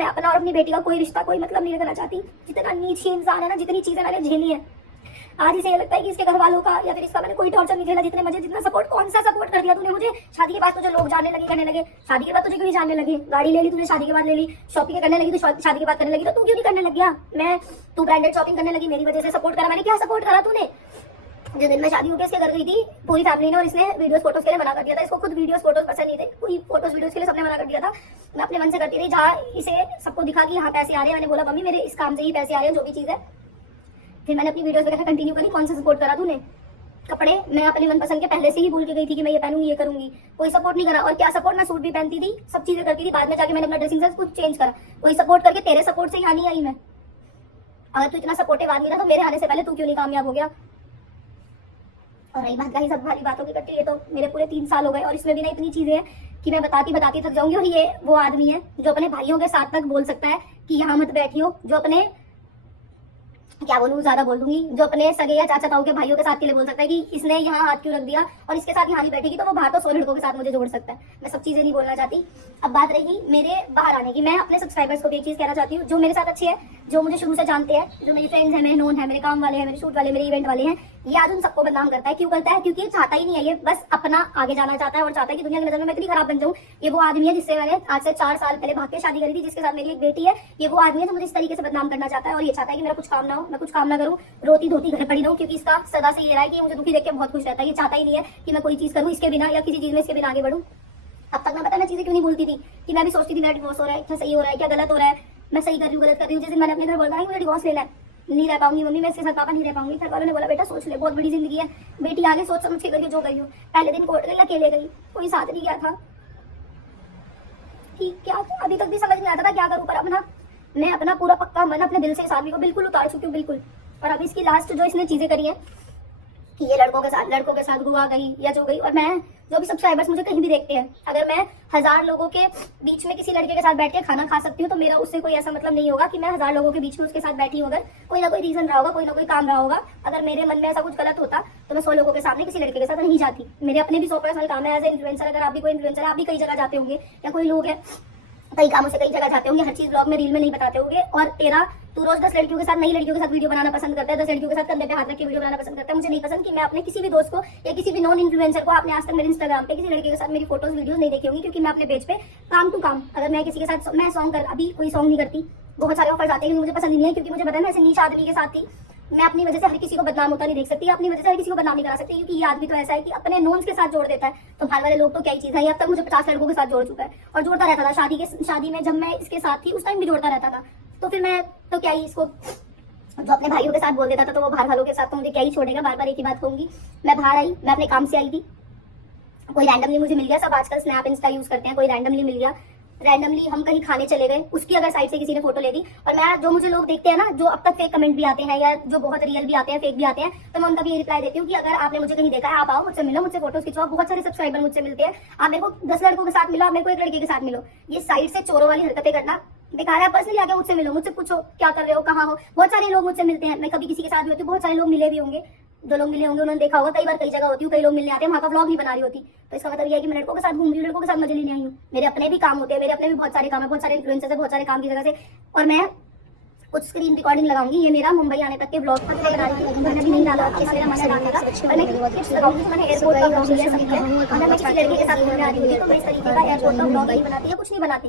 मैं अपना और अपनी बेटी का कोई रिश्ता कोई मतलब नहीं रखना चाहती। जितना नीच इंसान है ना, जितनी चीजें मैंने झेली है, आज इसे ये लगता है कि इसके घर वालों का या फिर इसका मैंने कोई टॉर्चर नहीं झेला जितने मुझे, जितना सपोर्ट, कौन सा सपोर्ट कर दिया तूने मुझे। शादी के बाद तुझे लोग जानने लगे, करने लगे, शादी के बाद तुझे क्यों नहीं जानने लगे। गाड़ी ले ली तुझे, शादी के बाद ले ली, शॉपिंग करने लगी तो शादी के बाद करने लगी, तो तू क्यों नहीं करने लग गया। तू ब्रांडेड शॉपिंग करने लगी, मेरी वजह से सपोर्ट करा। मैंने क्या सपोर्ट करा तूने। जो दिन में शादी होकर इसके घर गई थी पूरी फैमिली ने, और इसने वीडियोस फोटोज के लिए मना कर दिया था। इसको खुद वीडियोस फोटोज पसंद नहीं थे, कोई फोटोज वीडियोस के लिए सबने मना कर दिया था। मैं अपने मन से करती रही, जहाँ इसे सबको दिखा कि यहाँ पैसे आ रहे हैं। मैंने बोला मम्मी मेरे इस काम से ही पैसे आ रहे हैं, जो भी चीज है। फिर मैंने अपनी वीडियोस वगैरह कंटिन्यू करी। कौन सा सपोर्ट करा तूने। कपड़े मैं अपने मनपसंद के पहले से ही भूल के गई थी कि मैं ये पहनूंगी, ये करूंगी, कोई सपोर्ट नहीं करा। और क्या सपोर्ट, मैं सूट भी पहनती थी, सब चीजें करती थी। बाद में जाके मैंने अपना ड्रेसिंग सेंस कुछ चेंज करा। कोई सपोर्ट करके तेरे सपोर्ट से यहाँ नहीं आई मैं। अगर तू इतना सपोर्टिव आदमी था तो मेरे आने से पहले तू क्यों नहीं कामयाब हो गया। और रही बात सब भारी बातों की कट्टी, ये तो मेरे पूरे 3 साल हो गए और इसमें भी ना इतनी चीजें हैं कि मैं बताती बताती थक जाऊंगी। और ये वो आदमी है जो अपने भाइयों के साथ तक बोल सकता है कि यहाँ मत बैठियो, जो अपने, क्या बोलूं, ज्यादा बोल दूंगी, जो अपने सगे या चाचा ताऊ के भाइयों के साथ के लिए बोल सकता है कि इसने यहाँ हाथ क्यों रख दिया और इसके साथ यहाँ नहीं बैठेगी, तो वो बाहर तो 100 लड़कों के साथ मुझे जोड़ सकता है। मैं सब चीजें नहीं बोलना चाहती। अब बात रही मेरे बाहर आने की, मैं अपने सब्सक्राइबर्स को भी एक चीज कहना चाहती हूँ, जो मेरे साथ अच्छे हैं, जो मुझे शुरू से जानते हैं, जो मेरे फ्रेंड्स हैं, मेरे नोन है, मेरे काम वाले हैं, मेरे शूट वाले, मेरे इवेंट वाले हैं, ये आज उन सबको बदनाम करता है। क्यों करता है, क्योंकि ये चाहता ही नहीं है, ये बस अपना आगे जाना चाहता है और चाहता है कि दुनिया की नजर में मैं इतनी खराब बन जाऊं। ये वो आदमी है जिससे मैंने आज से 4 साल पहले भाग के शादी करी थी, जिसके साथ मेरी एक बेटी है। ये वो आदमी है जो मुझे इस तरीके से बदनाम करना चाहता है और ये चाहता है कि मेरा कुछ काम ना हो, मैं कुछ काम ना करूं, रोती धोती घर पड़ी रहूं। क्योंकि इसका सदा से ये रहा है कि मुझे दुखी देख के बहुत खुश रहता है। ये चाहता ही नहीं है कि मैं कोई चीज करूं इसके बिना या किसी चीज में इसके बिना आगे बढ़ूं। अब तक मैं पता मैं चीजें क्यों नहीं बोलती थी कि मैं भी सोचती थी मेरा डिवोर्स हो रहा है, क्या सही हो रहा है, क्या गलत हो रहा है, मैं सही कर रही हूँ, गलत कर रही हूँ। जिस दिन मैंने अपने घर बोला मुझे डिवोर्स लेना है, नहीं रह पाऊंगी मम्मी, मैं इसके साथ पापा नहीं रह पाऊंगी, घर वालों ने बोला बेटा सोच ले, बहुत बड़ी जिंदगी है, बेटी आगे सोच समझ के करियो जो करियो। पहले दिन कोर्ट गई, अकेले गई, कोई साथ नहीं गया था कि क्या, अभी तक भी समझ नहीं आता था क्या करूं। पर अपना मैं अपना पूरा पक्का मन अपने दिल से इस आदमी को बिल्कुल उतार चुकी हूँ, बिल्कुल। और अब इसकी लास्ट जो इसने चीजें करी है कि ये लड़कों के साथ गुआ गई या जो गई। और मैं, जो भी सब्सक्राइबर्स मुझे कहीं भी देखते हैं, अगर मैं 1000 लोगों के बीच में किसी लड़के के साथ बैठ के खाना खा सकती हूँ तो मेरा उससे कोई ऐसा मतलब नहीं होगा कि मैं 1000 लोगों के बीच में उसके साथ बैठी हूँ। अगर कोई ना कोई रीजन रहा होगा, कोई ना कोई काम रहा होगा। अगर मेरे मन में ऐसा कुछ गलत होता तो मैं 100 लोगों के सामने किसी लड़के के साथ नहीं जाती। मेरे अपने भी 100 पर्सनल काम है एज ए इन्फ्लुएंसर। अगर आप भी कोई इन्फ्लुएंसर है, आप भी कई जगह जाते होंगे, या कोई लोग है कई कामों से कई जगह जाते होंगे, हर चीज ब्लॉग में, रील में नहीं बताते होंगे। और तू रोज 10 लड़कियों के साथ, नई लड़कियों के साथ वीडियो बनाना पसंद करता है, 10 लड़कियों के साथ कंधे पे हाथ रख के वीडियो बनाना पसंद करता है। मुझे नहीं पसंद कि मैं अपने किसी भी दोस्त को या किसी भी नॉन इन्फ्लुएंसर को, आपने आज तक मेरे इंस्टाग्राम पे किसी लड़के के साथ मेरी फोटोज वीडियोस नहीं देखी होंगी, क्योंकि मैं अपने पेज पे काम टू काम, अगर मैं किसी के साथ, मैं सॉन्ग कर, अभी कोई सॉन्ग नहीं करती, बहुत सारे ऑफर्स आते हैं, मुझे पसंद नहीं है, क्योंकि मुझे पता है मैं ऐसे नीच आदमी के साथ थी। मैं अपनी वजह से हर किसी को बदनाम होता नहीं देख सकती, अपनी वजह से हर किसी को बदनाम नहीं करा सकती, क्योंकि ये आदमी तो ऐसा है कि अपने नोन्स के साथ जोड़ देता है। तो बाहर वाले लोग तो क्या ही चीज है, ये अब तक मुझे 50 लड़कों के साथ जोड़ चुका है और जोड़ता रहता था। शादी में जब मैं इसके साथ थी उस टाइम भी जोड़ता रहता था। तो फिर मैं तो क्या ही इसको, जो अपने भाइयों के साथ बोल देता था तो वो बाहर वालों के साथ तो मुझे क्या ही छोड़ेगा। बार बार एक ही बात कहूंगी, मैं बाहर आई, मैं अपने काम से आई थी, कोई रैंडमली मुझे मिल गया। सब आजकल स्नैप इंस्टा यूज करते हैं, कोई रैंडमली मिल गया, रैंडमली हम कहीं खाने चले गए, उसकी अगर साइड से किसी ने फोटो ले दी। और मैं, जो मुझे लोग देखते हैं ना, जो अब तक फेक कमेंट भी आते हैं या जो बहुत रियल भी आते हैं, फेक भी आते हैं, तो मैं उनका भी ये रिप्लाई देती हूँ कि अगर आपने मुझे कहीं देखा है, आप आओ, मुझसे मिलो, मुझसे फोटोज खिंचवाओ। बहुत सारे सब्सक्राइबर मुझसे मिलते हैं, आप मेरे को 10 लड़कों के साथ मिलो, आप मेरे को एक लड़के के साथ मिलो। ये साइड से चोरों वाली हरकतें करना बेकार है। पर्सनली आके मुझसे मिलो, मुझसे पूछो क्या कर रहे हो, कहाँ हो। बहुत सारे लोग मुझसे मिलते हैं, मैं कभी किसी के साथ भी होती हूँ, बहुत सारे लोग मिले भी होंगे, जो लोग मिले होंगे उन्होंने देखा होगा, कई बार कई जगह होती हूँ, कई लोग मिलने आते हैं, वहाँ का व्लॉग नहीं बना रही होती। तो इसका मतलब यह है कि मैं लड़कों के साथ घूम रही हूँ, लड़कों के साथ मजे लेने आई हूँ। मेरे अपने भी काम होते हैं, मेरे अपने भी बहुत सारे काम है, बहुत सारे इन्फ्लुएंसर्स है, बहुत सारे काम की जगह से। और मैं कुछ स्क्रीन रिकॉर्डिंग लगाऊंगी, ये मेरा मुंबई आने तक के ब्लॉग पर बना रही थी, मैंने भी नहीं डाला, इसलिए मैंने डालने का। और मैं टिप्स लगाऊंगी, मैंने एयरपोर्ट का ब्लॉग लिया, सब है। अगर मैं किसी लड़के के साथ घूमने आ रही हूँ तो मैं इस तरीके का एयरपोर्ट का ब्लॉग नहीं बनाती या कुछ नहीं बनाती।